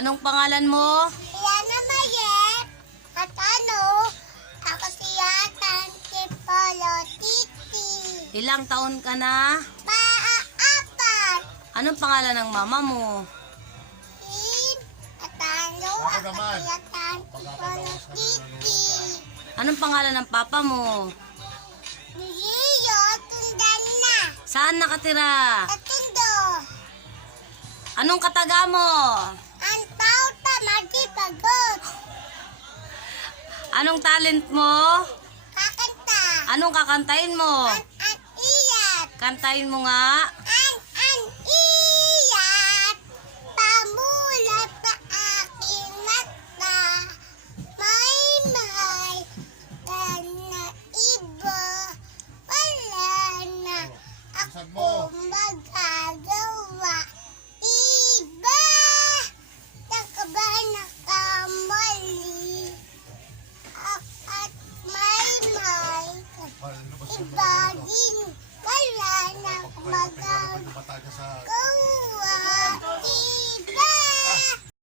Anong pangalan mo? Yana Mayet. At ano, ako si Yatan si Polo Titi. Ilang taon ka na? Paapat. Anong pangalan ng mama mo? At ano, ako si Yatan si Polo Titi. Anong pangalan ng papa mo? Niyo, tundan na. Saan nakatira? Katundo. Anong kataga mo? Ang tao tamadi pagod. Anong talent mo? Kakanta. Anong kakantahin mo? An iyat. Kantahin mo nga. An iyat. Pamulat pa aking mata. May na iba. Wala na ako magagawa. Iba. Nakaba nakamali. At may ibagin. Wala na magagawa.